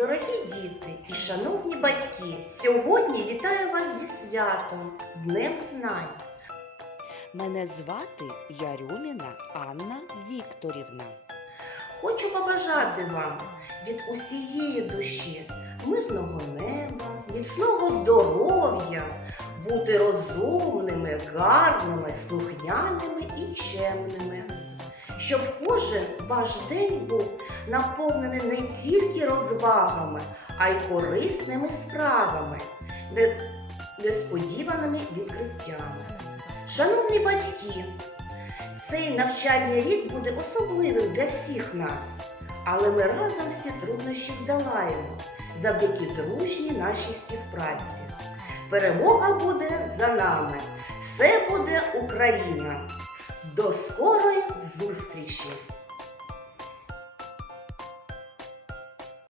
Дорогі діти і шановні батьки, сьогодні вітаю вас зі святом, Днем Знань. Мене звати Ярюміна Анна Вікторівна. Хочу побажати вам від усієї душі мирного неба, міцного здоров'я, бути розумними, гарними, слухняними і чемними. Щоб кожен ваш день був наповнений не тільки розвагами, а й корисними справами, несподіваними відкриттями. Шановні батьки, цей навчальний рік буде особливим для всіх нас, але ми разом всі труднощі здолаємо завдяки дружній нашій співпраці. Перемога буде за нами. Все буде Україна. До скорої зустрічі!